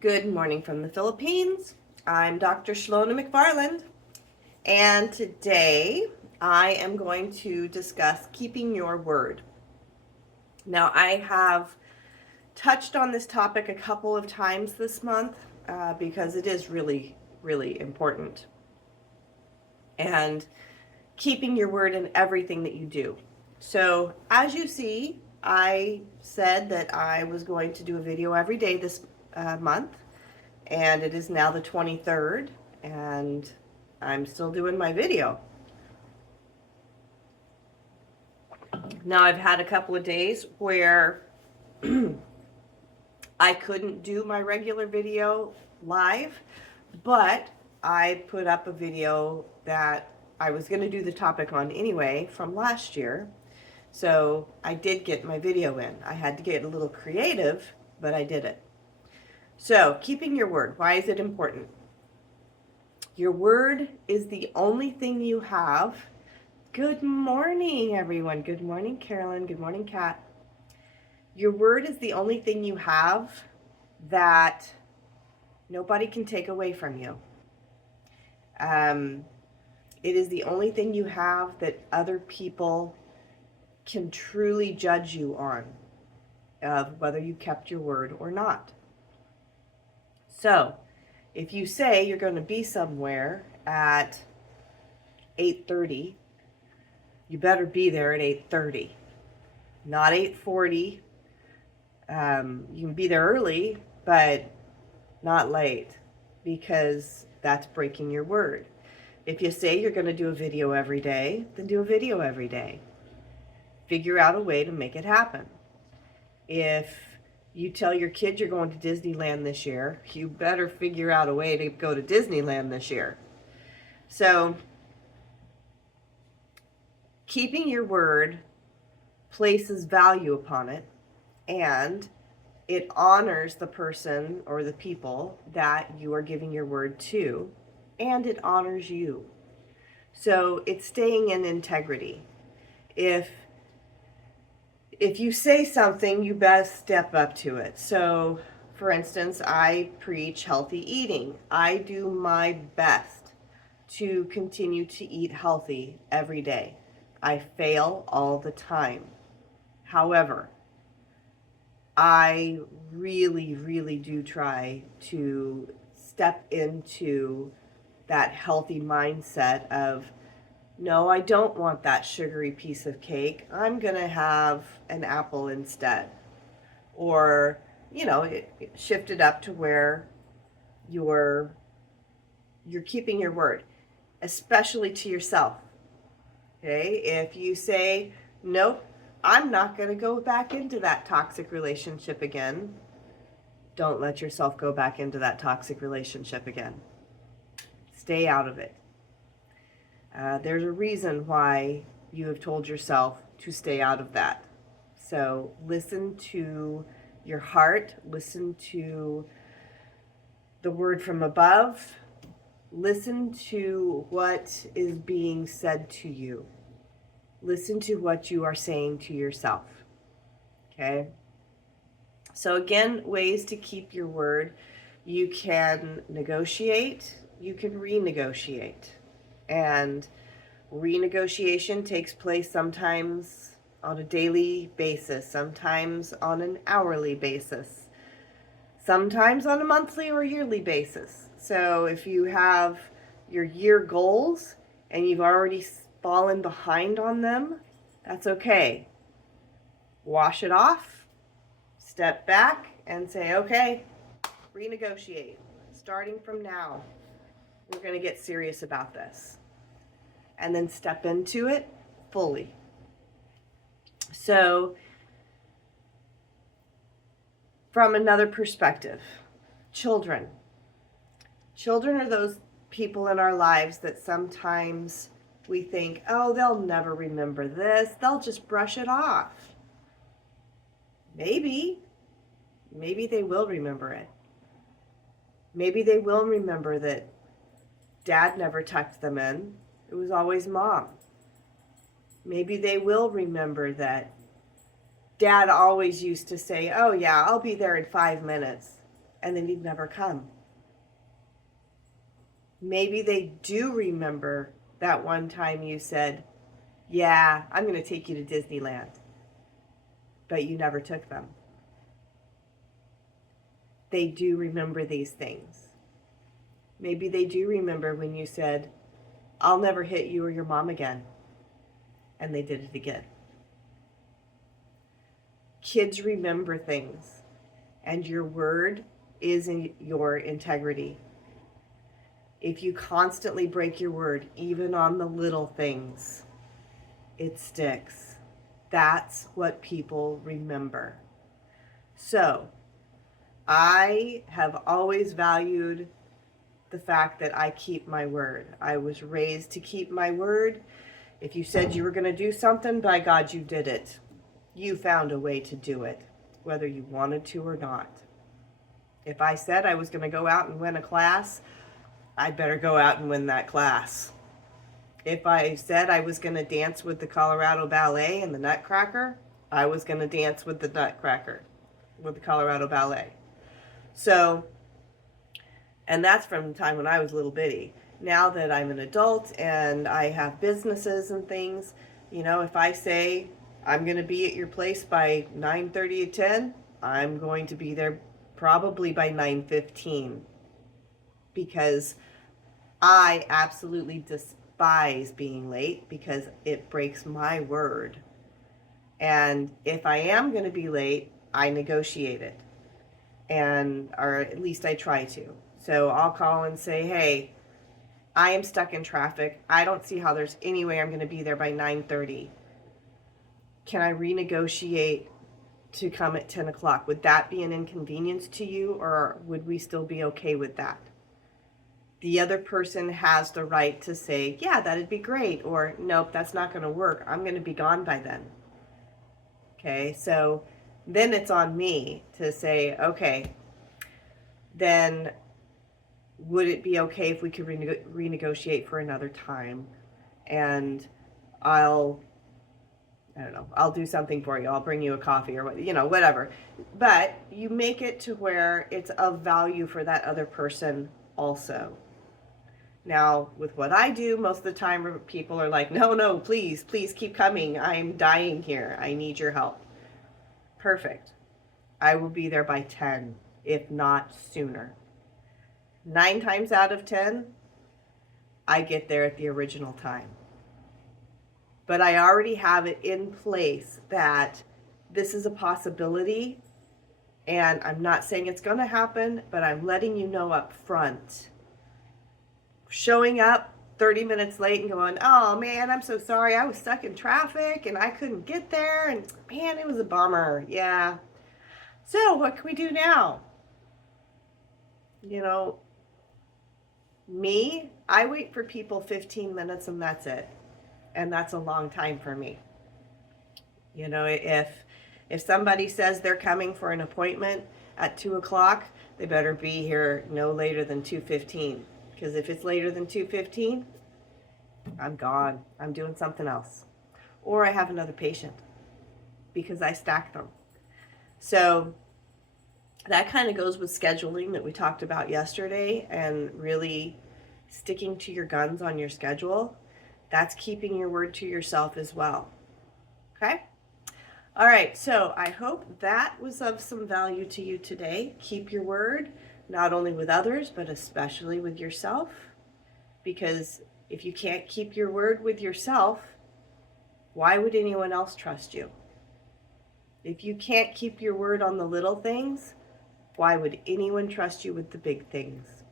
Good morning from the Philippines. I'm Dr. Shalona McFarland, and today I am going to discuss keeping your word. Now, I have touched on this topic a couple of times this month because it is really, really important. And keeping your word in everything that you do. So, as you see, I said that I was going to do a video every day this month, and it is now the 23rd, and I'm still doing my video. Now, I've had a couple of days where I couldn't do my regular video live, but I put up a video that I was going to do the topic on anyway from last year. So I did get my video in. I had to get a little creative, but I did it. So, keeping your word. Why is it important? Your word is the only thing you have. Good morning, everyone. Good morning, Carolyn. Good morning, Kat. Your word is the only thing you have that nobody can take away from you. It is the only thing you have that other people can truly judge you on, of whether you kept your word or not. So, if you say you're going to be somewhere at 8:30, you better be there at 8:30, not 8:40. You can be there early, but not late, because that's breaking your word. If you say you're going to do a video every day, then do a video every day. Figure out a way to make it happen. If you tell your kids you're going to Disneyland this year, you better figure out a way to go to Disneyland this year. So, keeping your word places value upon it, and it honors the person or the people that you are giving your word to, and it honors you. So it's staying in integrity. If you say something, you best step up to it. So, for instance, I preach healthy eating. I do my best to continue to eat healthy every day. I fail all the time. However, I really, really do try to step into that healthy mindset of, no, I don't want that sugary piece of cake. I'm going to have an apple instead. Or, shift it up to where you're keeping your word, especially to yourself. Okay? If you say, nope, I'm not going to go back into that toxic relationship again, don't let yourself go back into that toxic relationship again. Stay out of it. There's a reason why you have told yourself to stay out of that. So listen to your heart, listen to the word from above, listen to what is being said to you. Listen to what you are saying to yourself. Okay? So again, ways to keep your word. You can negotiate, you can renegotiate. And renegotiation takes place sometimes on a daily basis, sometimes on an hourly basis, sometimes on a monthly or yearly basis. So if you have your year goals and you've already fallen behind on them, that's okay. Wash it off, step back, and say, okay, renegotiate. Starting from now, we're going to get serious about this. And then step into it fully. So, from another perspective, children. Children are those people in our lives that sometimes we think, oh, they'll never remember this. They'll just brush it off. Maybe they will remember it. Maybe they will remember that Dad never tucked them in. It was always Mom. Maybe they will remember that Dad always used to say, oh yeah, I'll be there in 5 minutes. and then you'd never come. Maybe they do remember that one time you said, yeah, I'm going to take you to Disneyland, but you never took them. They do remember these things. Maybe they do remember when you said, I'll never hit you or your mom again, and they did it again. Kids remember things, and your word is in your integrity. If you constantly break your word, even on the little things, it sticks. That's what people remember. So, I have always valued the fact that I keep my word. I was raised to keep my word. If you said you were going to do something, by God, you did it. You found a way to do it, whether you wanted to or not. If I said I was going to go out and win a class, I'd better go out and win that class. If I said I was going to dance with the Colorado Ballet and the Nutcracker, I was going to dance with the Nutcracker, with the Colorado Ballet. So, and that's from the time when I was little bitty. Now that I'm an adult and I have businesses and things, you know, if I say I'm going to be at your place by 9:30 to 10, I'm going to be there probably by 9:15, because I absolutely despise being late because it breaks my word. And if I am going to be late, I negotiate it, or at least I try to. So I'll call and say, hey, I am stuck in traffic. I don't see how there's any way I'm going to be there by 9:30. Can I renegotiate to come at 10 o'clock? Would that be an inconvenience to you, or would we still be okay with that? The other person has the right to say, yeah, that'd be great, or nope, that's not going to work. I'm going to be gone by then. Okay, so then it's on me to say, okay, then would it be okay if we could renegotiate for another time? And I'll do something for you. I'll bring you a coffee or whatever. But you make it to where it's of value for that other person also. Now, with what I do, most of the time people are like, no, please keep coming. I'm dying here. I need your help. Perfect. I will be there by 10, if not sooner. 9 times out of 10, I get there at the original time. But I already have it in place that this is a possibility, and I'm not saying it's going to happen, but I'm letting you know up front. Showing up 30 minutes late and going, oh man, I'm so sorry, I was stuck in traffic and I couldn't get there, and man, it was a bummer. Yeah. So what can we do now? Me, I wait for people 15 minutes and that's it. And that's a long time for me. If somebody says they're coming for an appointment at 2 o'clock, they better be here no later than 2:15. Because if it's later than 2:15, I'm gone. I'm doing something else. Or I have another patient because I stack them. So that kind of goes with scheduling that we talked about yesterday, and really sticking to your guns on your schedule. That's keeping your word to yourself as well. Okay? All right, so I hope that was of some value to you today. Keep your word, not only with others, but especially with yourself. Because if you can't keep your word with yourself, why would anyone else trust you? If you can't keep your word on the little things, why would anyone trust you with the big things?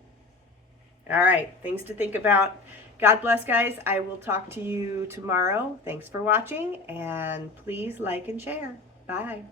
All right, things to think about. God bless, guys. I will talk to you tomorrow. Thanks for watching, and please like and share. Bye.